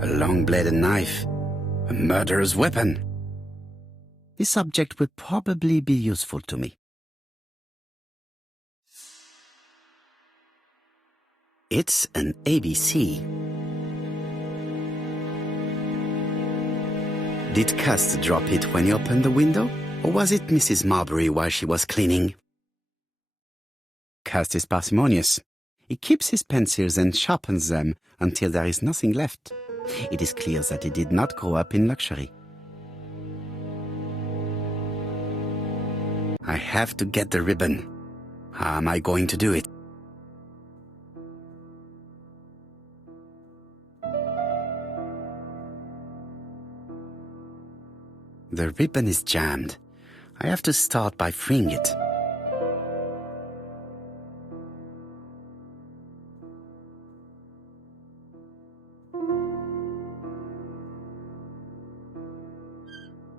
A long-bladed knife. A murderer's weapon. This object will probably be useful to me. It's an ABC. Did Cust drop it when he opened the window, or was it Mrs. Marbury while she was cleaning? Cust is parsimonious. He keeps his pencils and sharpens them until there is nothing left. It is clear that he did not grow up in luxury. I have to get the ribbon. How am I going to do it? The ribbon is jammed. I have to start by freeing it.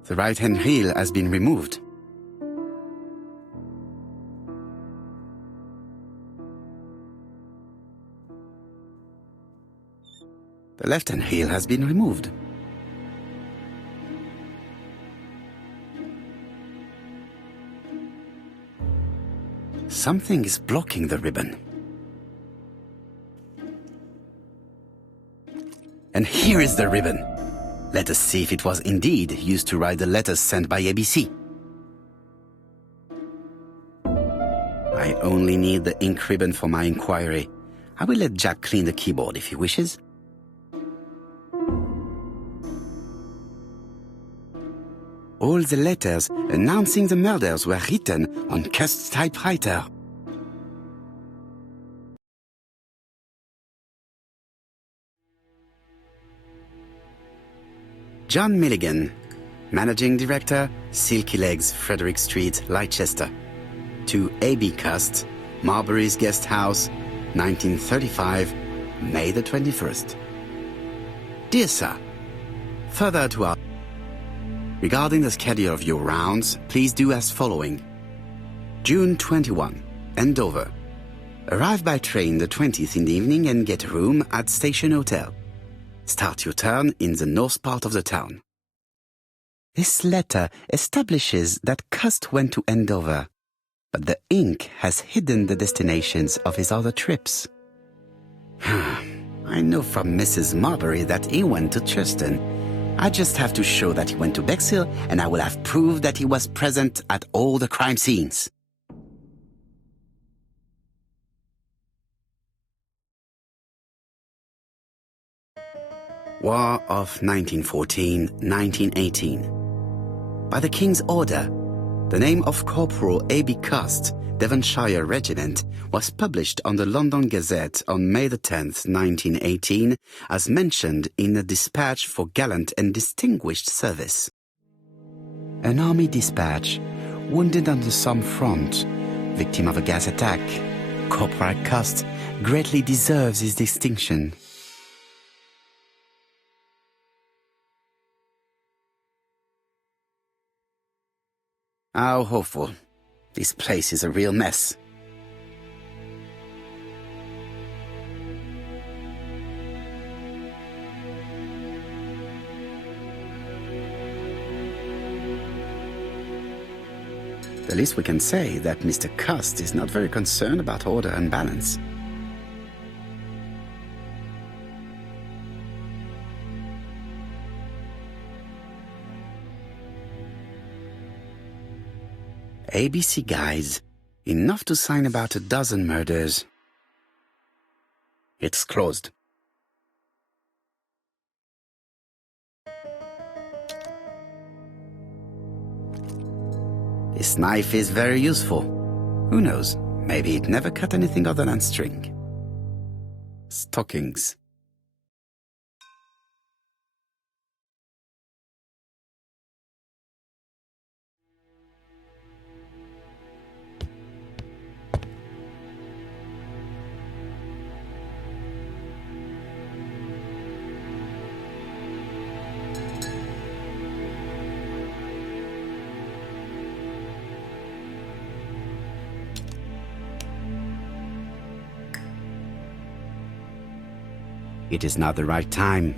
The right-hand heel has been removed. The left-hand heel has been removed. Something is blocking the ribbon. And here is the ribbon. Let us see if it was indeed used to write the letters sent by ABC. I only need the ink ribbon for my inquiry. I will let Jack clean the keyboard if he wishes. All the letters announcing the murders were written on Cust's typewriter. John Milligan, Managing Director, Silky Legs, Frederick Street, Leicester. To A.B. Cust, Marbury's Guest House, 1935, May the 21st. Dear Sir, further to our... Regarding the schedule of your rounds, please do as following. June 21, Andover. Arrive by train the 20th in the evening and get a room at Station Hotel. Start your turn in the north part of the town. This letter establishes that Cust went to Andover, but the ink has hidden the destinations of his other trips. I know from Mrs. Marbury that he went to Churston. I just have to show that he went to Bexhill, and I will have proved that he was present at all the crime scenes. War of 1914-1918. By the King's order, the name of Corporal A.B. Cust, Devonshire Regiment, was published on the London Gazette on May the 10th, 1918, as mentioned in a dispatch for gallant and distinguished service. An army dispatch, wounded on the Somme front, victim of a gas attack, Corporal Cust greatly deserves his distinction. How hopeful. This place is a real mess. The least we can say that Mr. Cust is not very concerned about order and balance. ABC guides, enough to sign about a dozen murders. It's closed. This knife is very useful. Who knows, maybe it never cut anything other than string. Stockings. It is not the right time.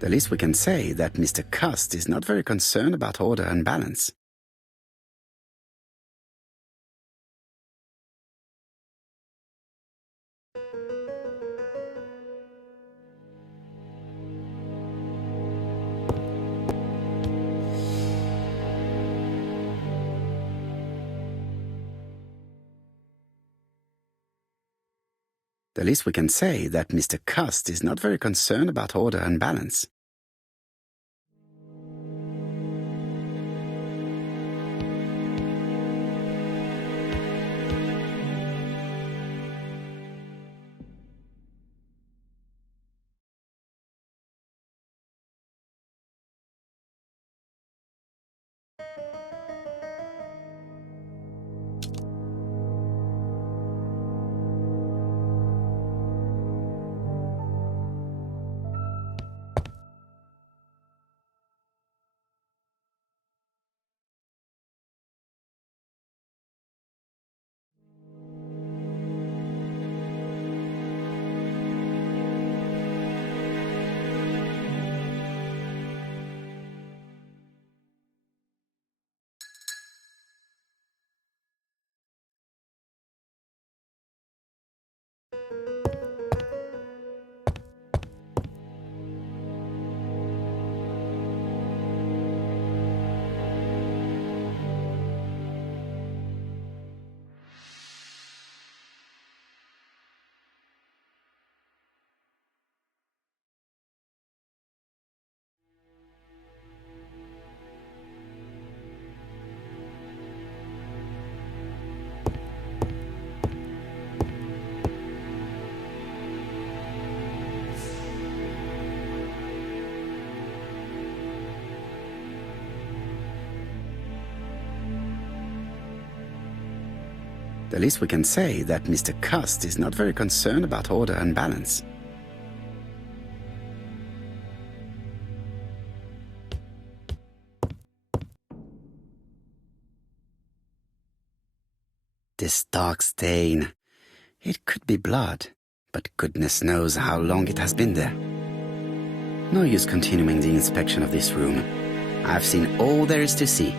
The least we can say that Mr. Cust is not very concerned about order and balance. The least we can say that Mr. Cust is not very concerned about order and balance. The least we can say that Mr. Cust is not very concerned about order and balance. This dark stain. It could be blood, but goodness knows how long it has been there. No use continuing the inspection of this room. I've seen all there is to see.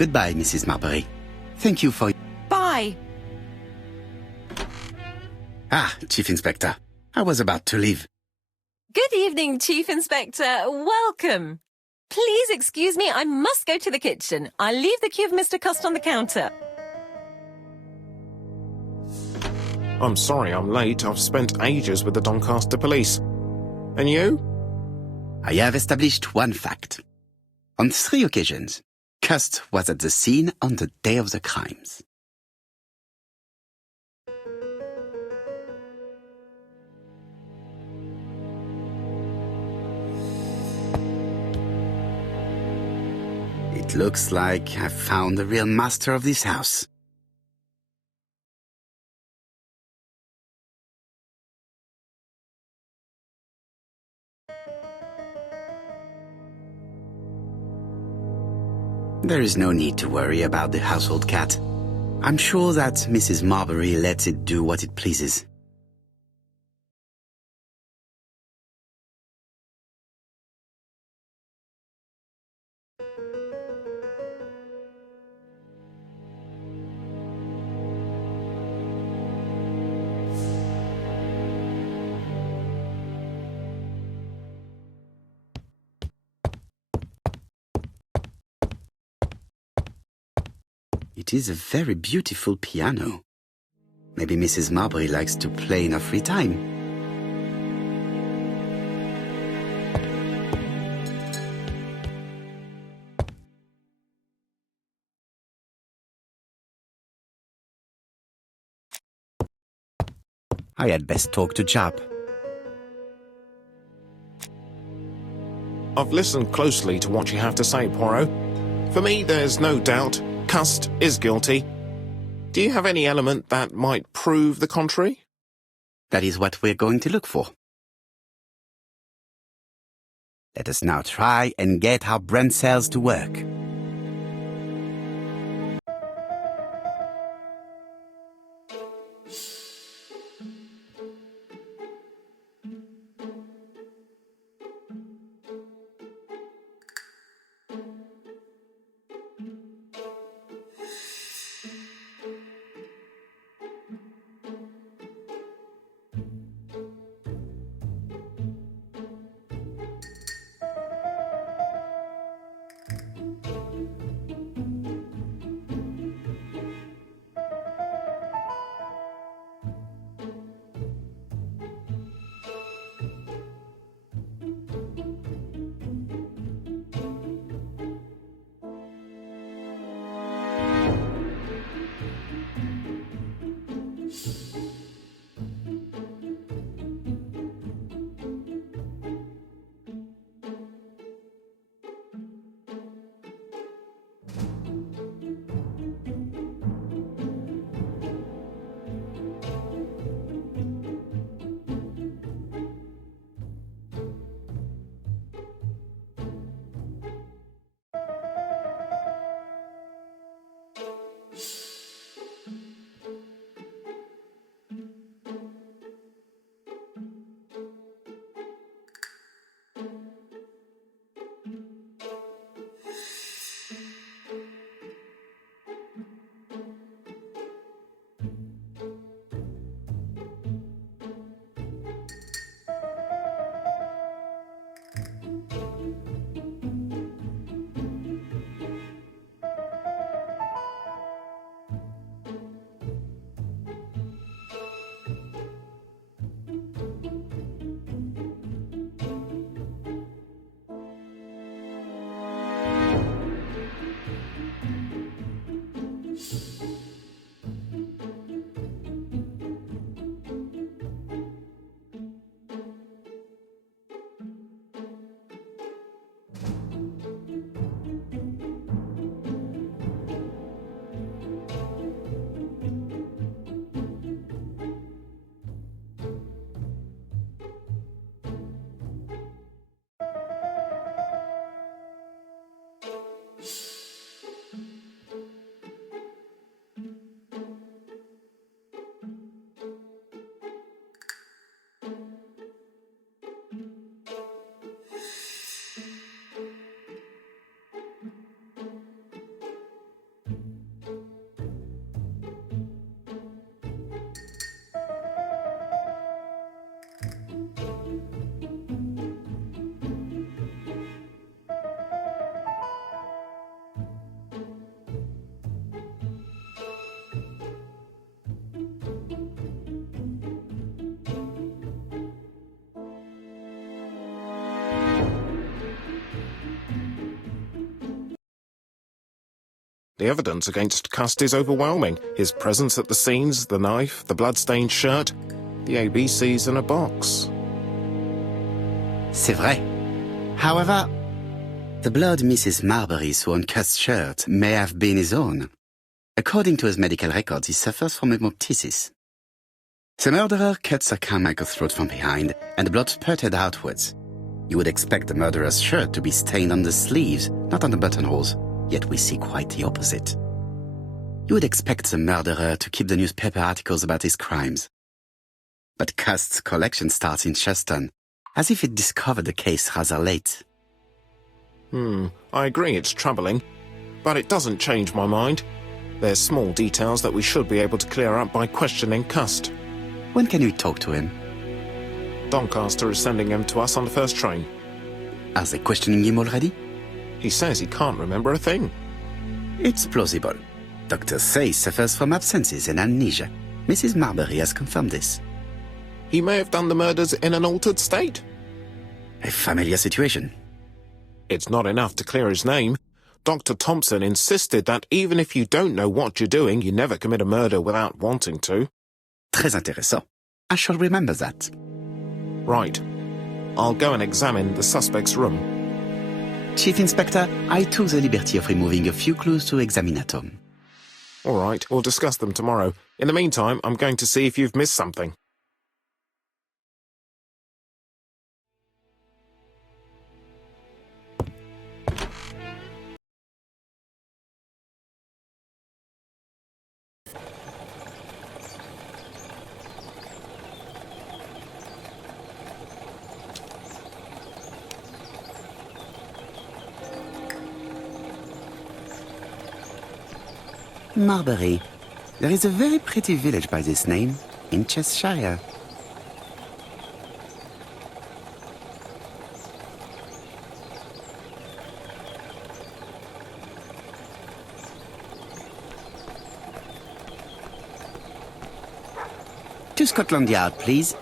Goodbye, Mrs. Marbury. Thank you for... Bye. Ah, Chief Inspector. I was about to leave. Good evening, Chief Inspector. Welcome. Please excuse me, I must go to the kitchen. I'll leave the key of Mr. Cust on the counter. I'm sorry I'm late. I've spent ages with the Doncaster police. And you? I have established one fact. On 3 occasions, Cust was at the scene on the day of the crimes. It looks like I've found the real master of this house. There is no need to worry about the household cat. I'm sure that Mrs. Marbury lets it do what it pleases. It is a very beautiful piano. Maybe Mrs. Marbury likes to play in her free time. I had best talk to Jap. I've listened closely to what you have to say, Poirot. For me, there's no doubt Cust is guilty. Do you have any element that might prove the contrary? That is what we're going to look for. Let us now try and get our brain cells to work. The evidence against Cust is overwhelming. His presence at the scenes, the knife, the blood-stained shirt, the ABCs in a box. C'est vrai. However, the blood Mrs. Marbury saw on Cust's shirt may have been his own. According to his medical records, he suffers from hemoptysis. The murderer cut Sir Carmichael's throat from behind, and the blood spurted outwards. You would expect the murderer's shirt to be stained on the sleeves, not on the buttonholes, yet we see quite the opposite. You would expect the murderer to keep the newspaper articles about his crimes. But Cust's collection starts in Cheston, as if it discovered the case rather late. I agree it's troubling, but it doesn't change my mind. There's small details that we should be able to clear up by questioning Cust. When can we talk to him? Doncaster is sending him to us on the first train. Are they questioning him already? He says he can't remember a thing. It's plausible. Doctors say he suffers from absences and amnesia. Mrs. Marbury has confirmed this. He may have done the murders in an altered state. A familiar situation. It's not enough to clear his name. Dr. Thompson insisted that even if you don't know what you're doing, you never commit a murder without wanting to. Très intéressant. I shall remember that. Right. I'll go and examine the suspect's room. Chief Inspector, I took the liberty of removing a few clues to examinatum. All right, we'll discuss them tomorrow. In the meantime, I'm going to see if you've missed something. Marbury. There is a very pretty village by this name, in Cheshire. To Scotland Yard, please.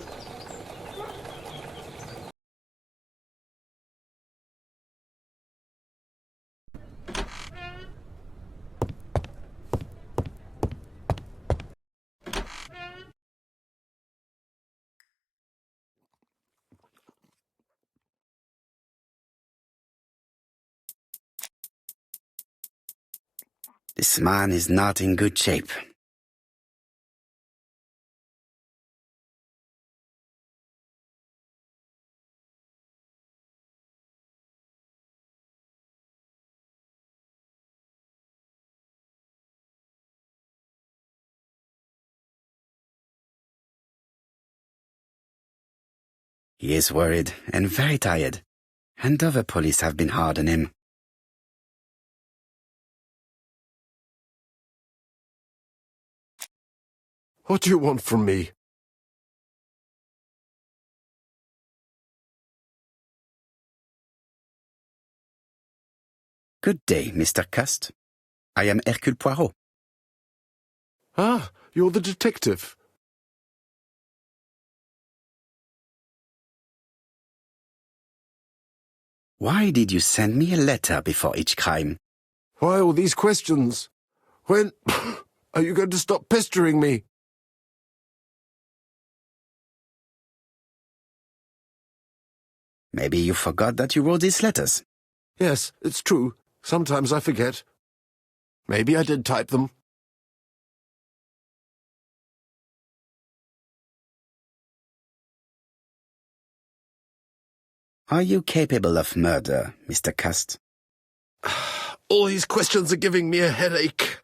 This man is not in good shape. He is worried and very tired, and other police have been hard on him. What do you want from me? Good day, Mr. Cust. I am Hercule Poirot. Ah, you're the detective. Why did you send me a letter before each crime? Why all these questions? When are you going to stop pestering me? Maybe you forgot that you wrote these letters. Yes, it's true. Sometimes I forget. Maybe I did type them. Are you capable of murder, Mr. Cust? All these questions are giving me a headache.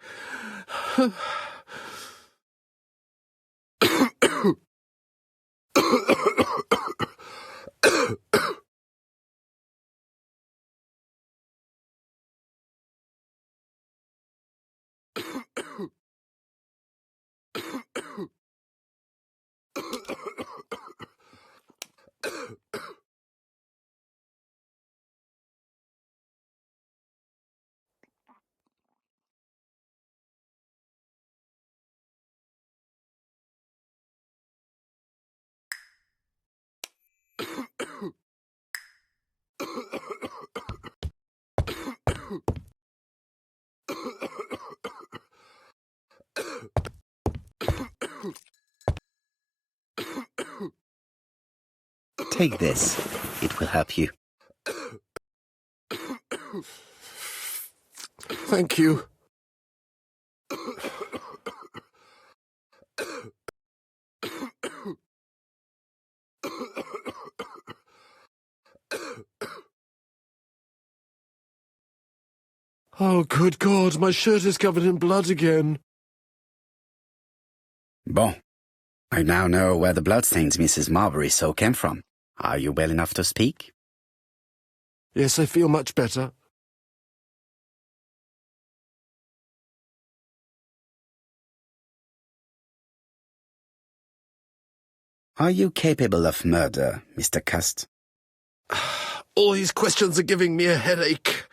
Take this. It will help you. Thank you. Oh, good God, my shirt is covered in blood again. Bon. I now know where the bloodstains Mrs. Marbury saw came from. Are you well enough to speak? Yes, I feel much better. Are you capable of murder, Mr. Cust? All these questions are giving me a headache.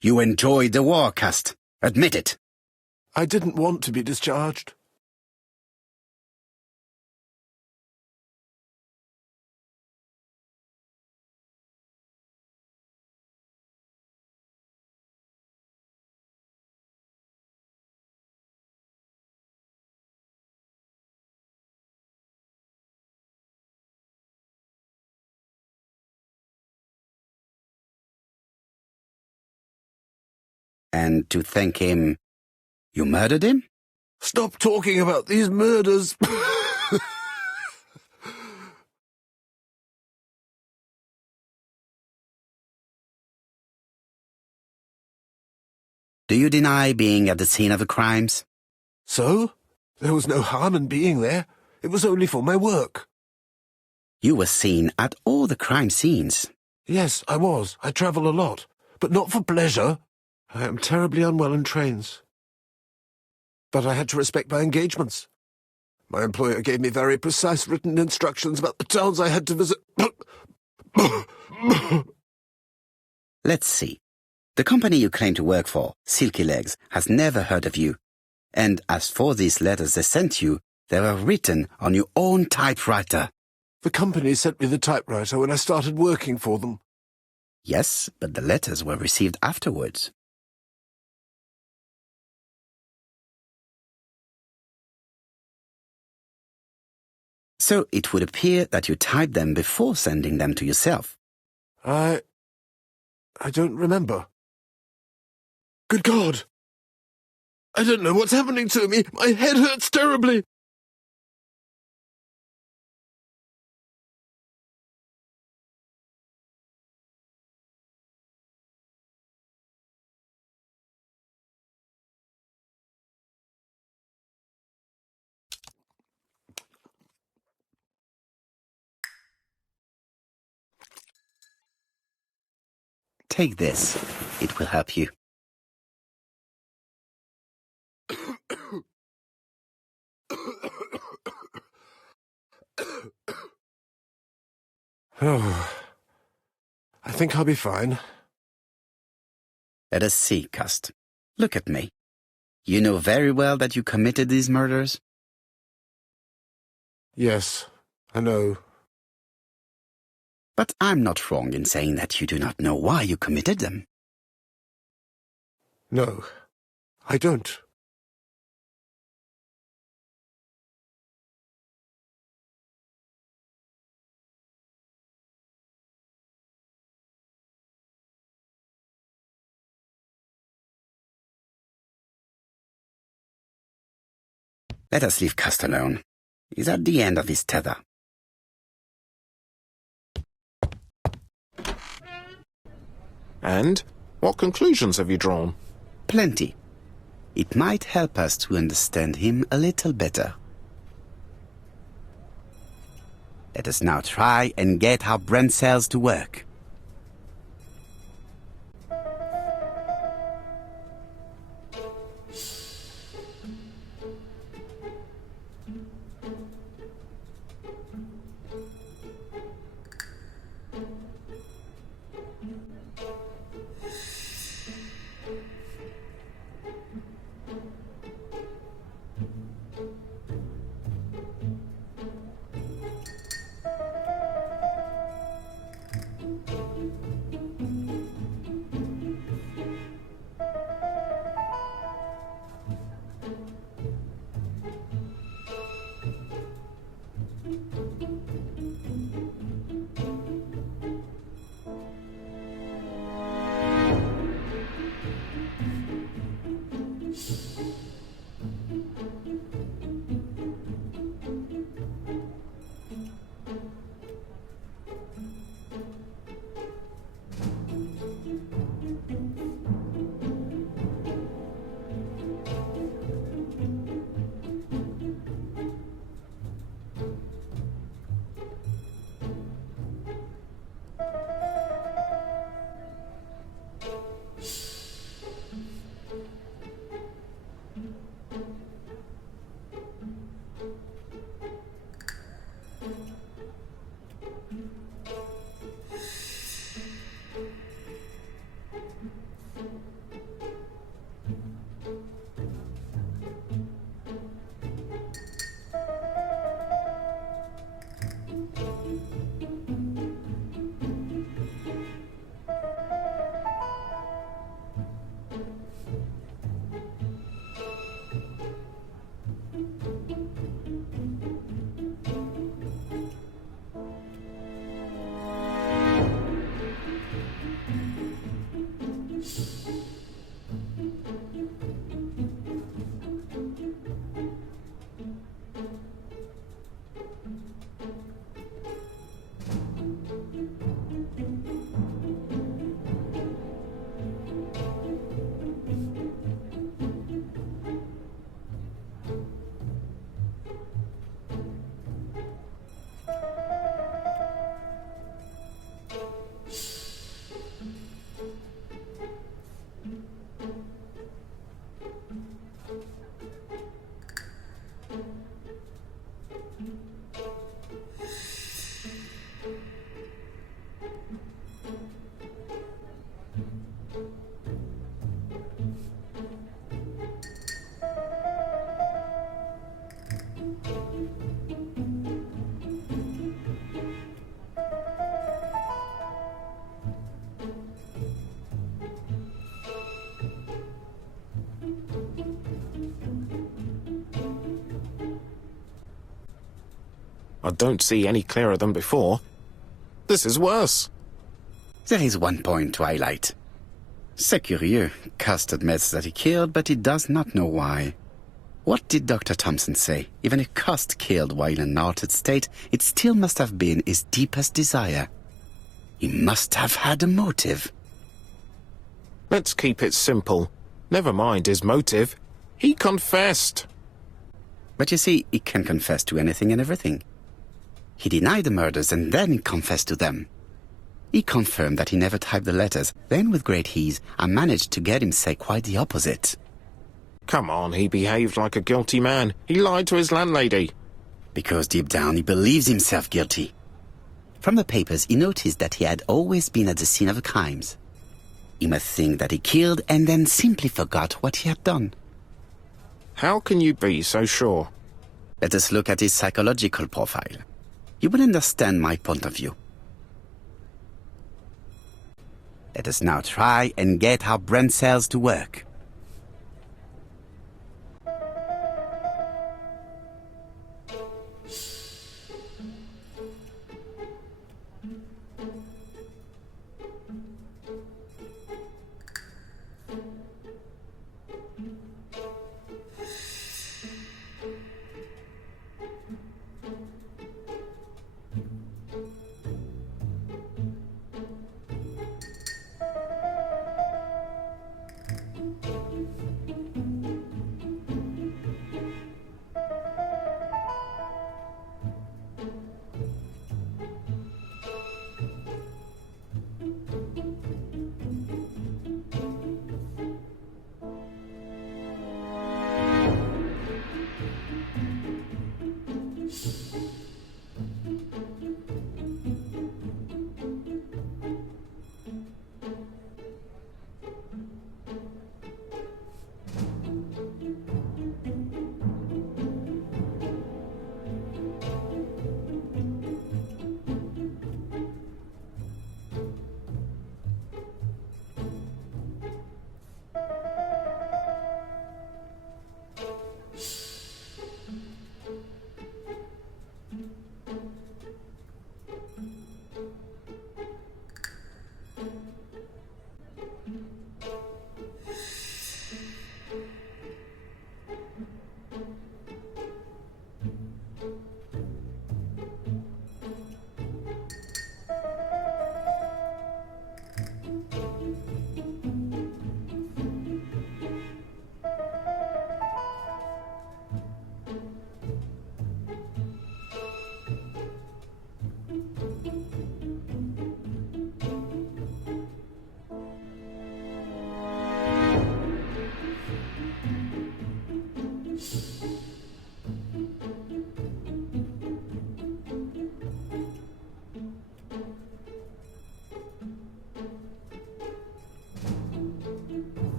You enjoyed the war, Cust. Admit it. I didn't want to be discharged. And to thank him, you murdered him? Stop talking about these murders. Do you deny being at the scene of the crimes? So? There was no harm in being there. It was only for my work. You were seen at all the crime scenes. Yes, I was. I travel a lot, but not for pleasure. I am terribly unwell in trains. But I had to respect my engagements. My employer gave me very precise written instructions about the towns I had to visit. Let's see. The company you claim to work for, Silky Legs, has never heard of you. And as for these letters they sent you, they were written on your own typewriter. The company sent me the typewriter when I started working for them. Yes, but the letters were received afterwards. So it would appear that you typed them before sending them to yourself. I don't remember. Good God! I don't know what's happening to me. My head hurts terribly. Take this. It will help you. Oh, I think I'll be fine. Let us see, Cust. Look at me. You know very well that you committed these murders? Yes, I know. But I'm not wrong in saying that you do not know why you committed them. No, I don't. Let us leave Cust alone. He's at the end of his tether. And what conclusions have you drawn? Plenty. It might help us to understand him a little better. Let us now try and get our brain cells to work. I don't see any clearer than before. This is worse. There is one point to highlight. C'est curieux. Cust admits that he killed, but he does not know why. What did Dr. Thompson say? Even if Cust killed while in an altered state, it still must have been his deepest desire. He must have had a motive. Let's keep it simple. Never mind his motive. He confessed. But you see, he can confess to anything and everything. He denied the murders and then confessed to them. He confirmed that he never typed the letters. Then, with great ease, I managed to get him say quite the opposite. Come on, he behaved like a guilty man. He lied to his landlady. Because deep down he believes himself guilty. From the papers, he noticed that he had always been at the scene of the crimes. He must think that he killed and then simply forgot what he had done. How can you be so sure? Let us look at his psychological profile. You will understand my point of view. Let us now try and get our brain cells to work.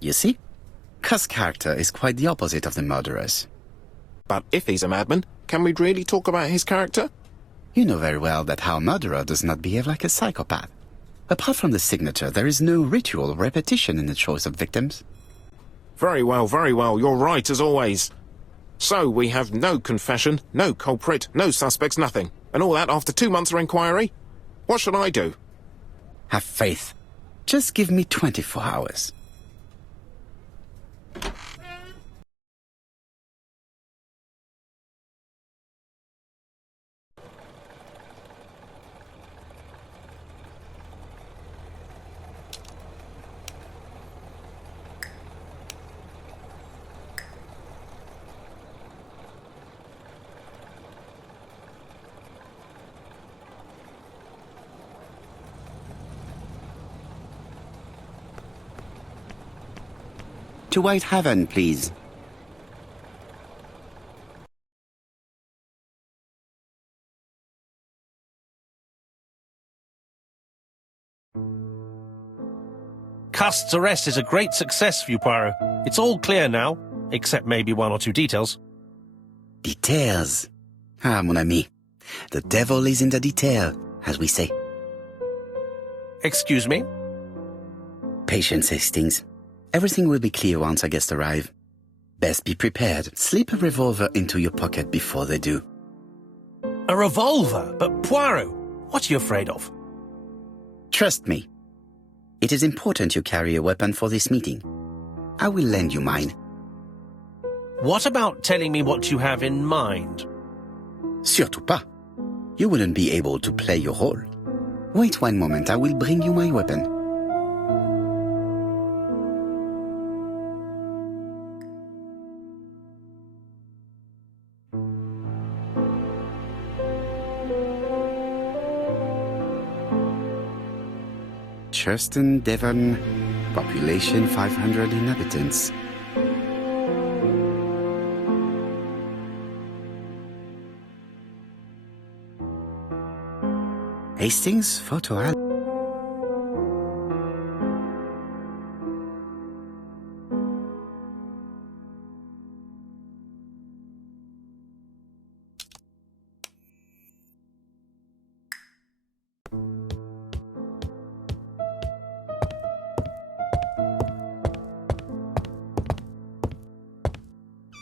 You see? Cust's character is quite the opposite of the murderer's. But if he's a madman, can we really talk about his character? You know very well that our murderer does not behave like a psychopath. Apart from the signature, there is no ritual or repetition in the choice of victims. Very well, you're right as always. So we have no confession, no culprit, no suspects, nothing. And all that after 2 months of inquiry? What should I do? Have faith. Just give me 24 hours. To White Haven, please. Cust's arrest is a great success for you, Poirot. It's all clear now, except maybe one or two details. Details. Ah, mon ami. The devil is in the detail, as we say. Excuse me? Patience, Hastings. Everything will be clear once our guests arrive. Best be prepared. Slip a revolver into your pocket before they do. A revolver? But Poirot, what are you afraid of? Trust me. It is important you carry a weapon for this meeting. I will lend you mine. What about telling me what you have in mind? Surtout pas. You wouldn't be able to play your role. Wait one moment, I will bring you my weapon. Churston, Devon, population 500 inhabitants. Hastings, photo album.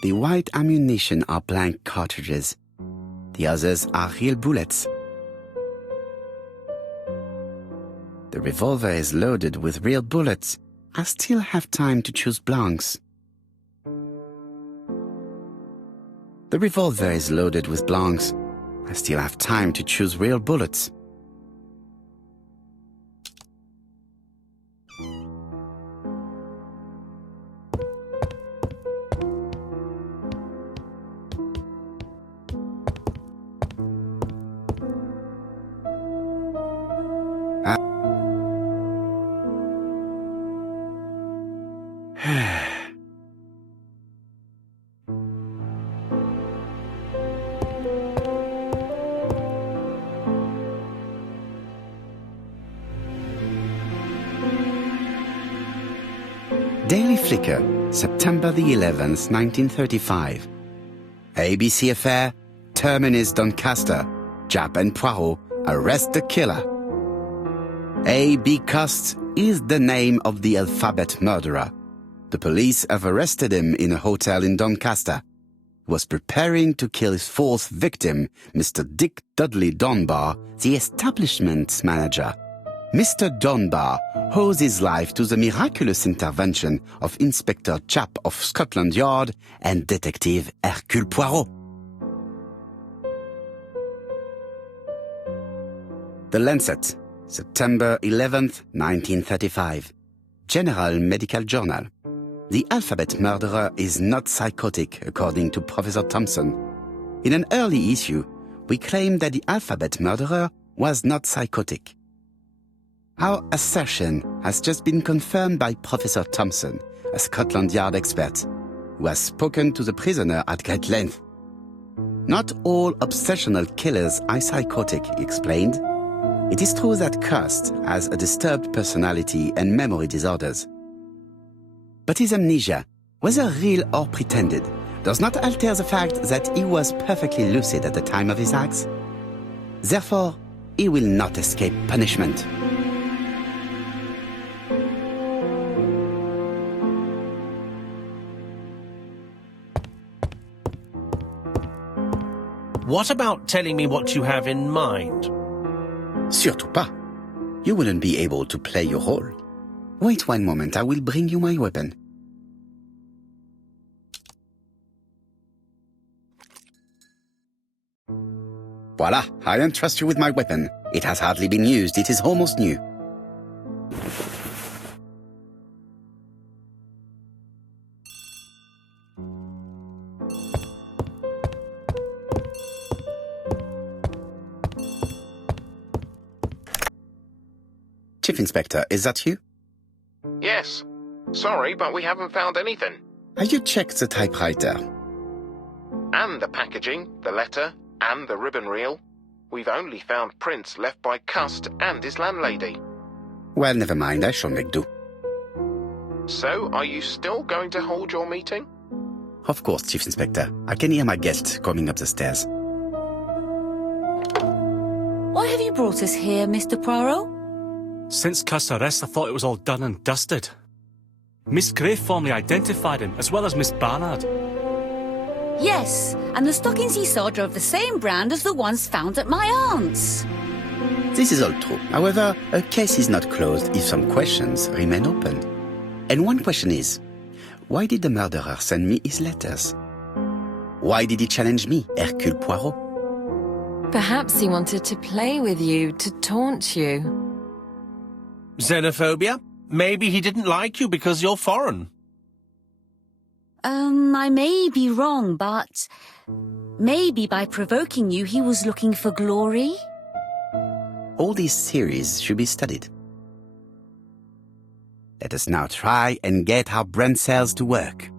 The white ammunition are blank cartridges. The others are real bullets. The revolver is loaded with real bullets. I still have time to choose blanks. The revolver is loaded with blanks. I still have time to choose real bullets. Daily Flicker, September the 11th, 1935. ABC affair, Terminus Doncaster, Japp and Poirot arrest the killer. A.B. Cust is the name of the alphabet murderer. The police have arrested him in a hotel in Doncaster. He was preparing to kill his fourth victim, Mr. Dick Dudley Dunbar, the establishment manager. Mr. Dunbar owes his life to the miraculous intervention of Inspector Japp of Scotland Yard and Detective Hercule Poirot. The Lancet, September 11th, 1935. General Medical Journal. The alphabet murderer is not psychotic, according to Professor Thompson. In an early issue, we claimed that the alphabet murderer was not psychotic. Our assertion has just been confirmed by Professor Thompson, a Scotland Yard expert, who has spoken to the prisoner at great length. Not all obsessional killers are psychotic, he explained. It is true that Cust has a disturbed personality and memory disorders. But his amnesia, whether real or pretended, does not alter the fact that he was perfectly lucid at the time of his acts. Therefore, he will not escape punishment. What about telling me what you have in mind? Surtout pas. You wouldn't be able to play your role. Wait one moment, I will bring you my weapon. Voila, I entrust you with my weapon. It has hardly been used, it is almost new. Chief Inspector, is that you? Yes. Sorry, but we haven't found anything. Have you checked the typewriter? And the packaging, the letter, and the ribbon reel. We've only found prints left by Cust and his landlady. Well, never mind, I shall make do. So, are you still going to hold your meeting? Of course, Chief Inspector. I can hear my guest coming up the stairs. Why have you brought us here, Mr. Poirot? Since Cuss' arrest, I thought it was all done and dusted. Miss Gray formally identified him, as well as Miss Barnard. Yes, and the stockings he saw drove the same brand as the ones found at my aunt's. This is all true. However, a case is not closed if some questions remain open. And one question is, why did the murderer send me his letters? Why did he challenge me, Hercule Poirot? Perhaps he wanted to play with you, to taunt you. Xenophobia? Maybe he didn't like you because you're foreign. I may be wrong, but maybe by provoking you, he was looking for glory? All these theories should be studied. Let us now try and get our brain cells to work.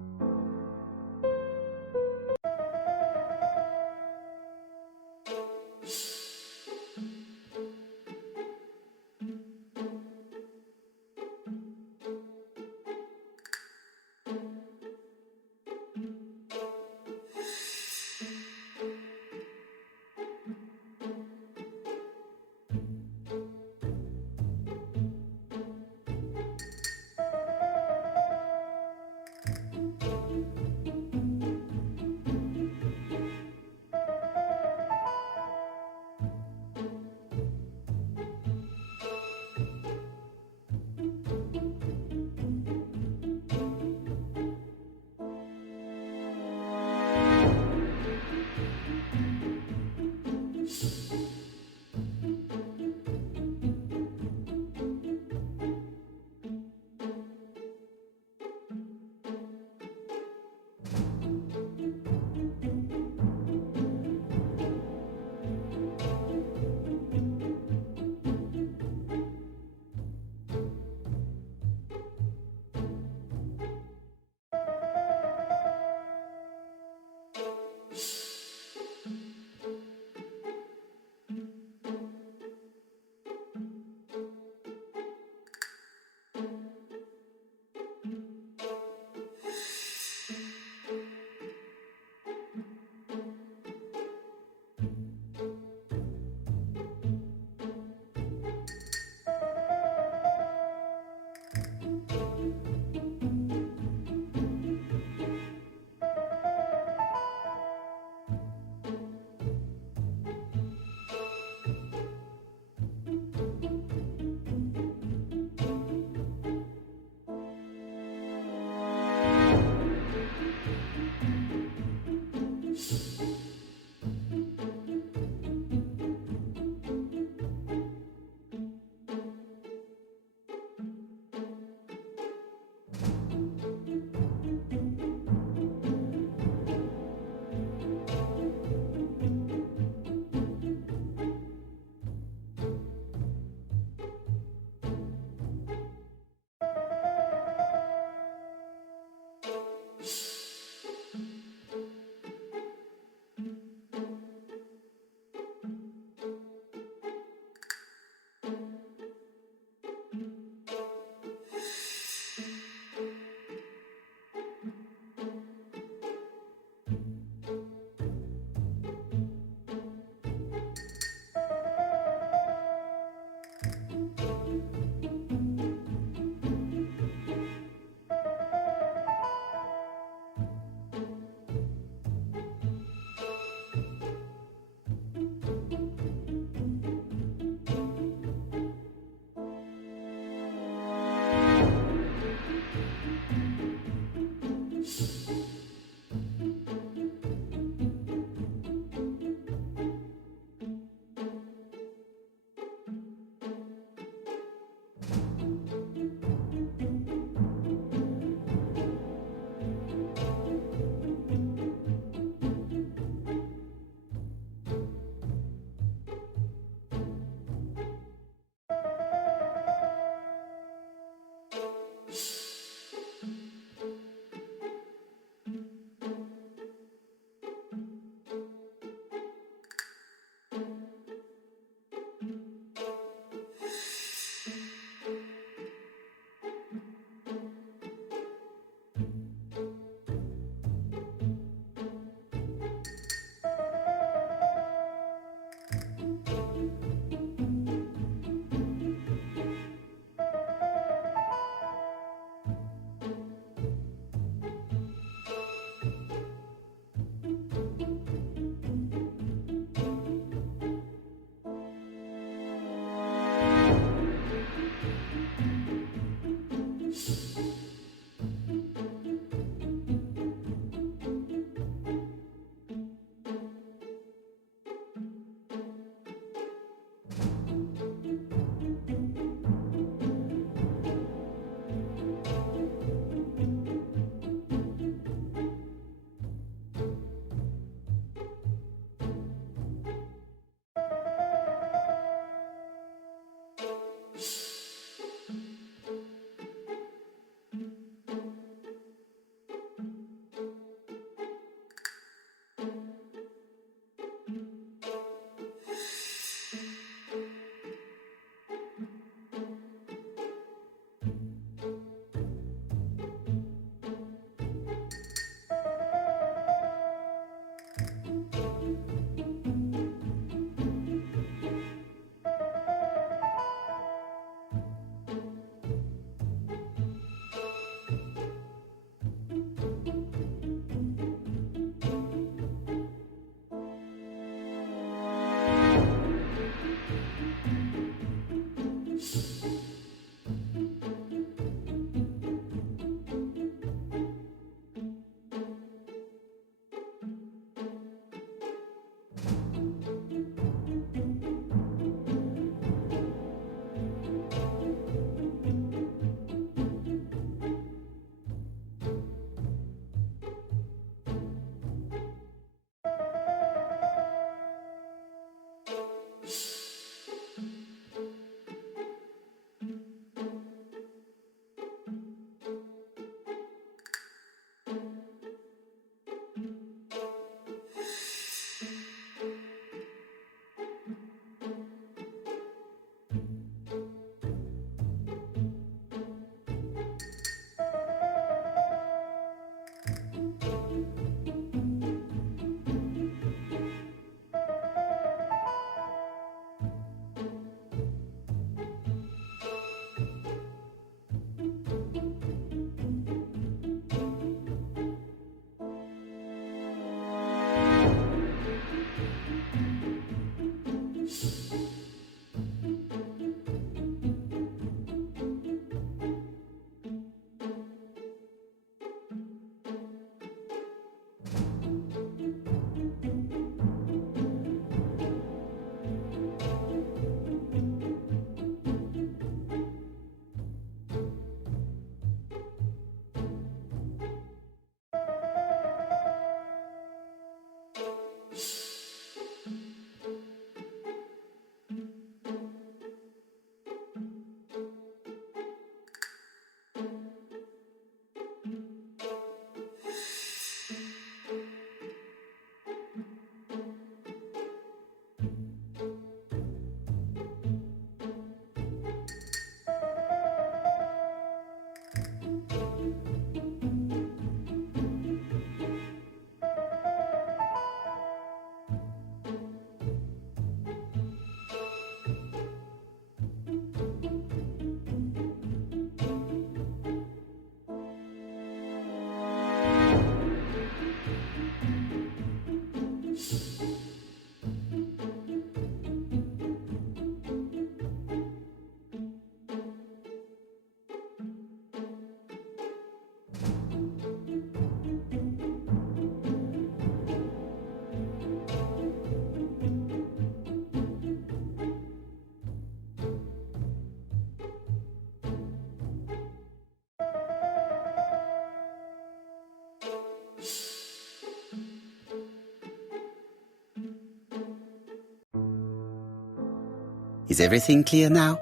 Is everything clear now?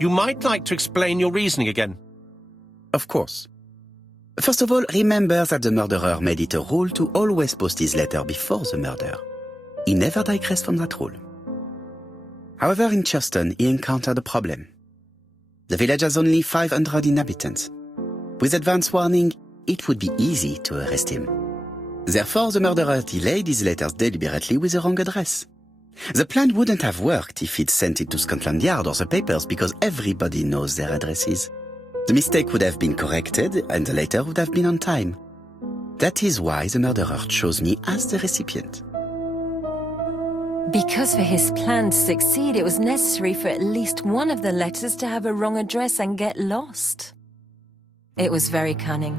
You might like to explain your reasoning again. Of course. First of all, remember that the murderer made it a rule to always post his letter before the murder. He never digressed from that rule. However, in Churston, he encountered a problem. The village has only 500 inhabitants. With advance warning, it would be easy to arrest him. Therefore, the murderer delayed his letters deliberately with the wrong address. The plan wouldn't have worked if he'd sent it to Scotland Yard or the papers because everybody knows their addresses. The mistake would have been corrected and the letter would have been on time. That is why the murderer chose me as the recipient. Because for his plan to succeed, it was necessary for at least one of the letters to have a wrong address and get lost. It was very cunning.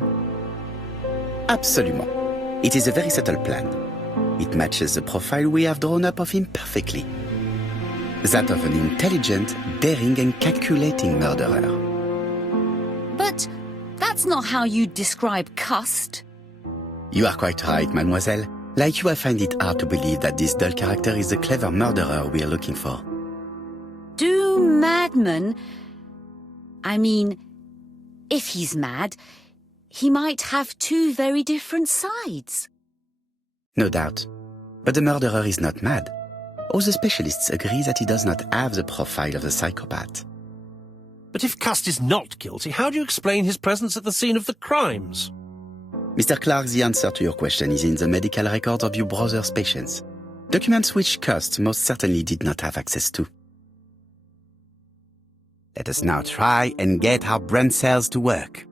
Absolument. It is a very subtle plan. It matches the profile we have drawn up of him perfectly. That of an intelligent, daring and calculating murderer. But that's not how you describe Cust. You are quite right, mademoiselle. Like you, I find it hard to believe that this dull character is the clever murderer we are looking for. Do madmen... I mean, if he's mad, he might have two very different sides. No doubt. But the murderer is not mad. All the specialists agree that he does not have the profile of the psychopath. But if Cust is not guilty, how do you explain his presence at the scene of the crimes? Mr. Clark, the answer to your question is in the medical records of your brother's patients. Documents which Cust most certainly did not have access to. Let us now try and get our brain cells to work.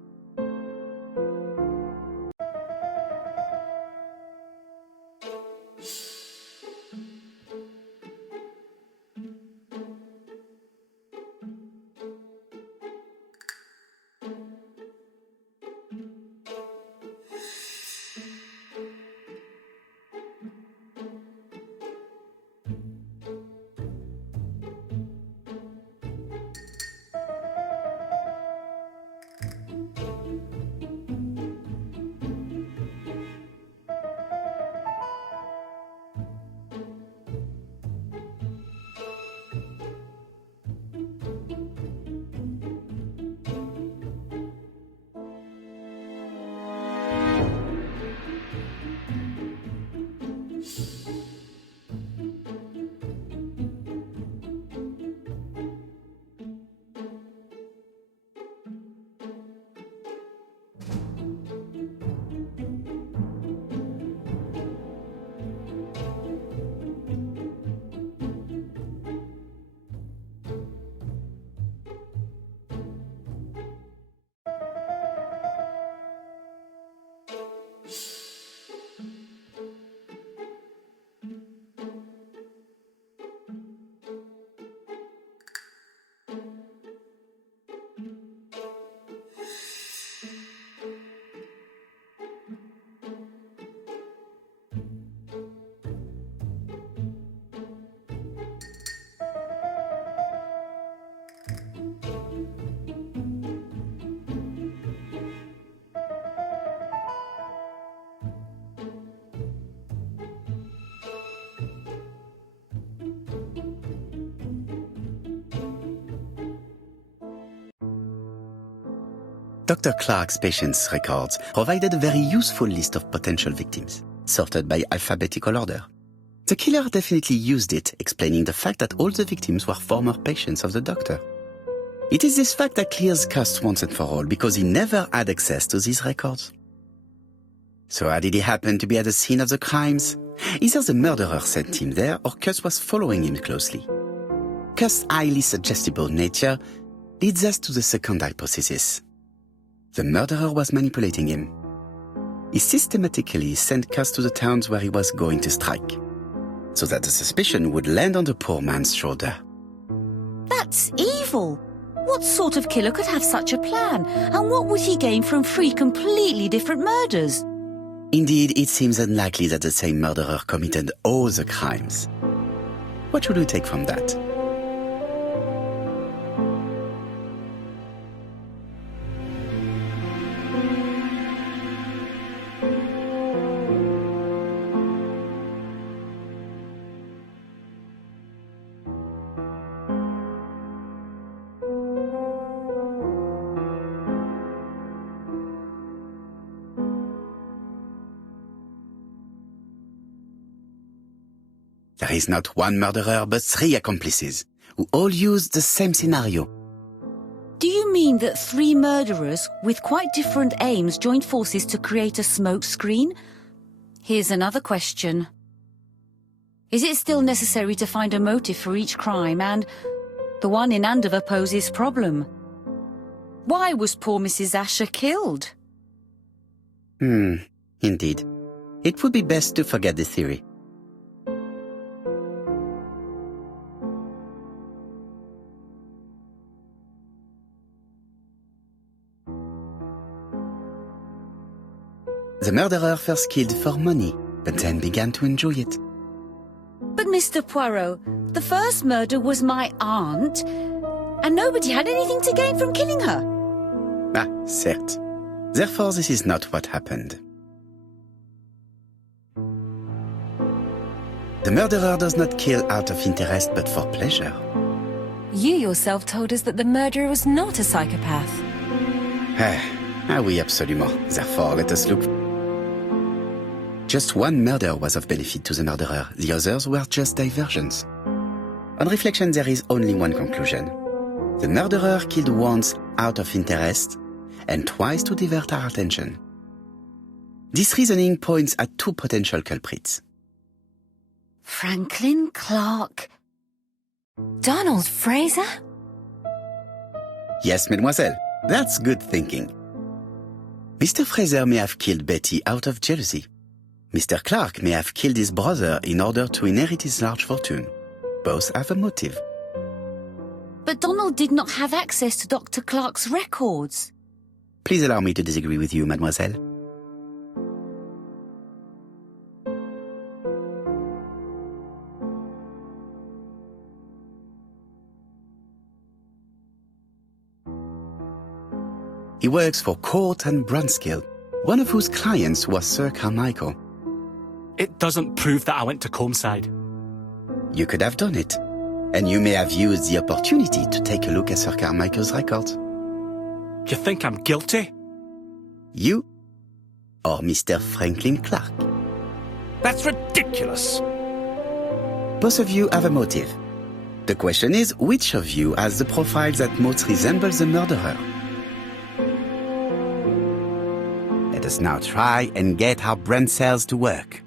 Dr. Clark's patients' records provided a very useful list of potential victims, sorted by alphabetical order. The killer definitely used it, explaining the fact that all the victims were former patients of the doctor. It is this fact that clears Cust once and for all, because he never had access to these records. So how did he happen to be at the scene of the crimes? Either the murderer sent him there, or Cust was following him closely. Cust's highly suggestible nature leads us to the second hypothesis. The murderer was manipulating him. He systematically sent Cust to the towns where he was going to strike, so that the suspicion would land on the poor man's shoulder. That's evil. What sort of killer could have such a plan? And what would he gain from three completely different murders? Indeed, it seems unlikely that the same murderer committed all the crimes. What should we take from that? There is not one murderer but 3 accomplices, who all use the same scenario. Do you mean that 3 murderers with quite different aims joined forces to create a smoke screen? Here's another question. Is it still necessary to find a motive for each crime? And the one in Andover poses problem. Why was poor Mrs. Asher killed? Indeed. It would be best to forget the theory. The murderer first killed for money, but then began to enjoy it. But Mr. Poirot, the first murder was my aunt, and nobody had anything to gain from killing her. Ah, certes. Therefore, this is not what happened. The murderer does not kill out of interest but for pleasure. You yourself told us that the murderer was not a psychopath. Oui, absolument. Therefore, let us look. Just one murder was of benefit to the murderer. The others were just diversions. On reflection, there is only one conclusion. The murderer killed once out of interest and twice to divert our attention. This reasoning points at 2 potential culprits. Franklin Clark. Donald Fraser? Yes, mademoiselle. That's good thinking. Mr. Fraser may have killed Betty out of jealousy. Mr. Clark may have killed his brother in order to inherit his large fortune. Both have a motive. But Donald did not have access to Dr. Clark's records. Please allow me to disagree with you, mademoiselle. He works for Court and Brunskill, one of whose clients was Sir Carmichael. It doesn't prove that I went to Comeside. You could have done it, and you may have used the opportunity to take a look at Sir Carmichael's records. You think I'm guilty? You or Mr. Franklin Clark? That's ridiculous. Both of you have a motive. The question is, which of you has the profile that most resembles the murderer? Let us now try and get our brain cells to work.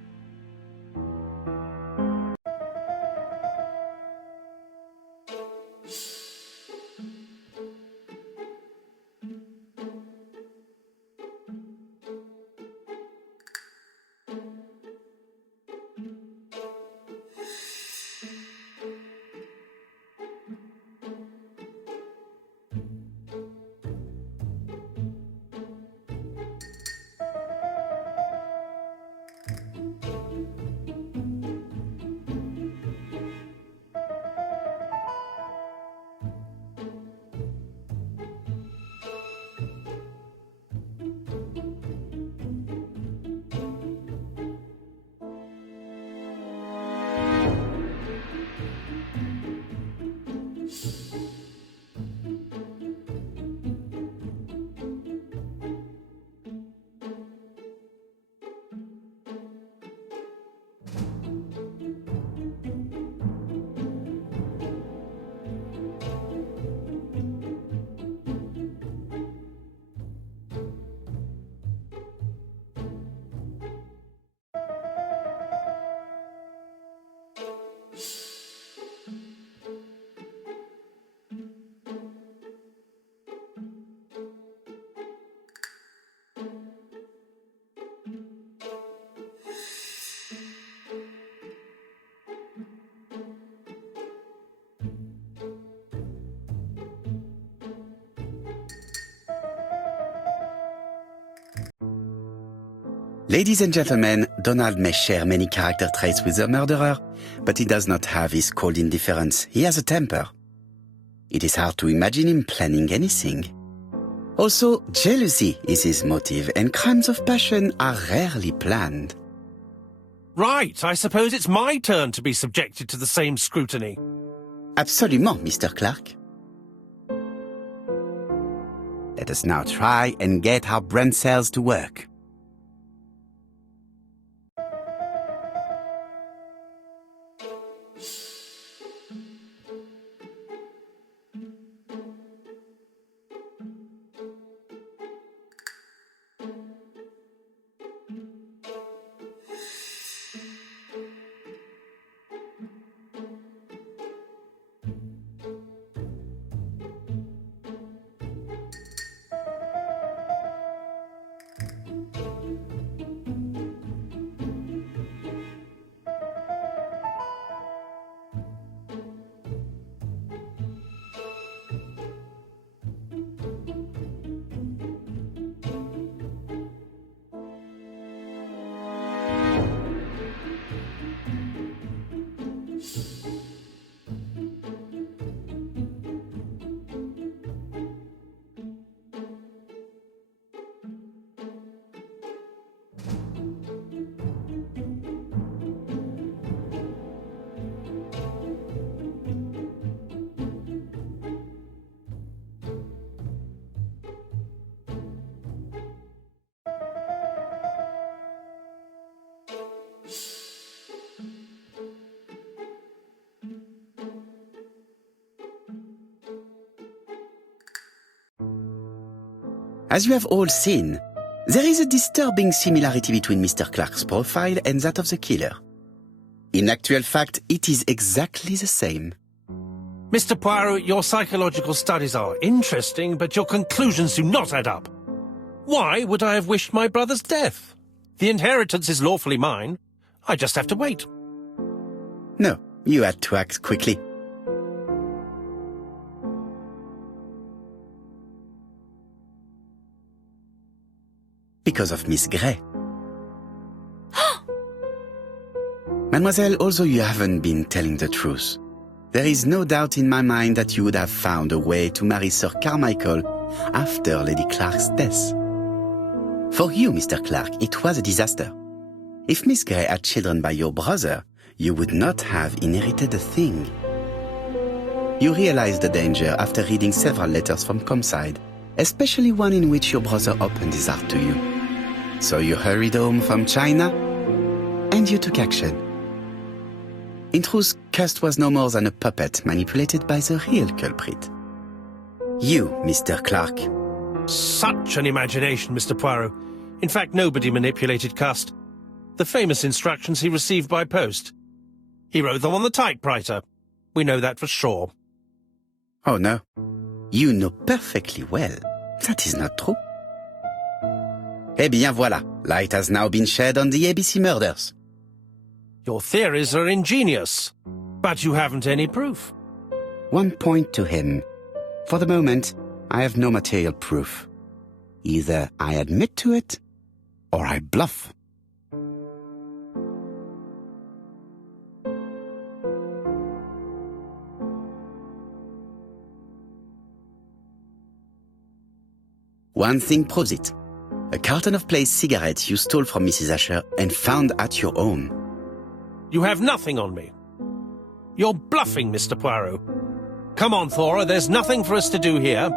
Ladies and gentlemen, Donald may share many character traits with the murderer, but he does not have his cold indifference. He has a temper. It is hard to imagine him planning anything. Also, jealousy is his motive, and crimes of passion are rarely planned. Right, I suppose it's my turn to be subjected to the same scrutiny. Absolument, Mr. Clark. Let us now try and get our brain cells to work. As you have all seen, there is a disturbing similarity between Mr. Clark's profile and that of the killer. In actual fact, it is exactly the same. Mr. Poirot, your psychological studies are interesting, but your conclusions do not add up. Why would I have wished my brother's death? The inheritance is lawfully mine. I just have to wait. No, you had to act quickly. Because of Miss Grey. Mademoiselle, although you haven't been telling the truth, there is no doubt in my mind that you would have found a way to marry Sir Carmichael after Lady Clark's death. For you, Mr. Clark, it was a disaster. If Miss Grey had children by your brother, you would not have inherited a thing. You realized the danger after reading several letters from Comside, especially one in which your brother opened his heart to you. So you hurried home from China, and you took action. In truth, Cust was no more than a puppet manipulated by the real culprit. You, Mr. Clark. Such an imagination, Mr. Poirot. In fact, nobody manipulated Cust. The famous instructions he received by post. He wrote them on the typewriter. We know that for sure. Oh no. You know perfectly well. That is not true. Eh bien voilà, light has now been shed on the ABC murders. Your theories are ingenious, but you haven't any proof. One point to him. For the moment, I have no material proof. Either I admit to it, or I bluff. One thing proves it. A carton of placed cigarettes you stole from Mrs. Asher and found at your home. You have nothing on me. You're bluffing, Mr. Poirot. Come on, Thora, there's nothing for us to do here.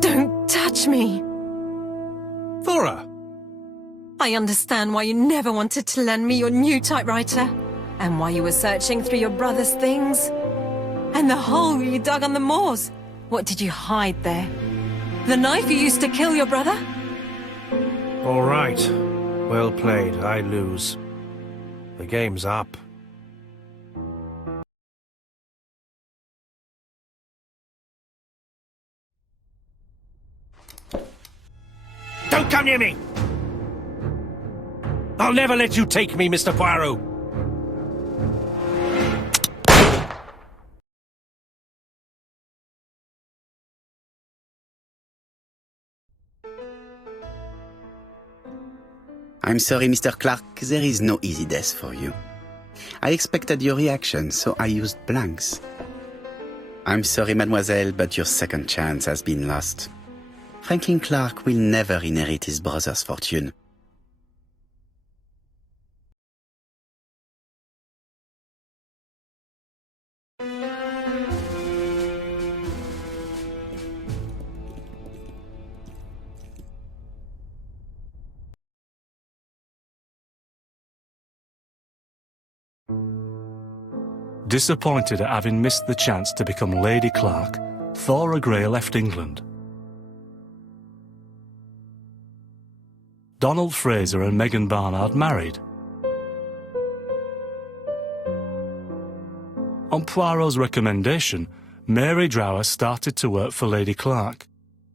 Don't touch me. Thora! I understand why you never wanted to lend me your new typewriter, and why you were searching through your brother's things. And the hole you dug on the moors. What did you hide there? The knife you used to kill your brother? All right. Well played. I lose. The game's up. Don't come near me! I'll never let you take me, Mr. Poirot! I'm sorry, Mr. Clark, there is no easy death for you. I expected your reaction, so I used blanks. I'm sorry, mademoiselle, but your second chance has been lost. Franklin Clark will never inherit his brother's fortune. Disappointed at having missed the chance to become Lady Clark, Thora Grey left England. Donald Fraser and Megan Barnard married. On Poirot's recommendation, Mary Drower started to work for Lady Clark.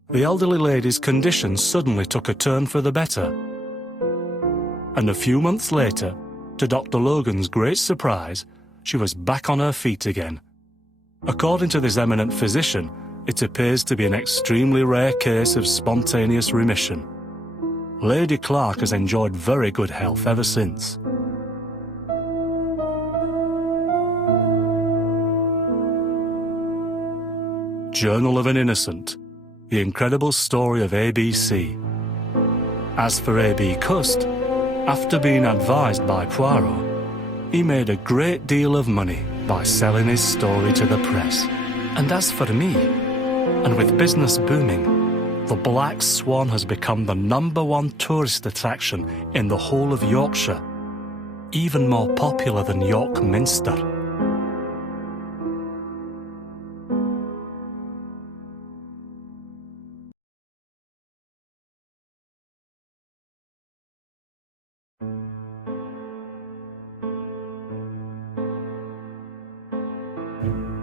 The elderly lady's condition suddenly took a turn for the better. And a few months later, to Dr. Logan's great surprise, she was back on her feet again. According to this eminent physician, it appears to be an extremely rare case of spontaneous remission. Lady Clark has enjoyed very good health ever since. Journal of an Innocent, the incredible story of ABC. As for A.B. Cust, after being advised by Poirot, he made a great deal of money by selling his story to the press. And as for me, and with business booming, the Black Swan has become the #1 tourist attraction in the whole of Yorkshire, even more popular than York Minster. you.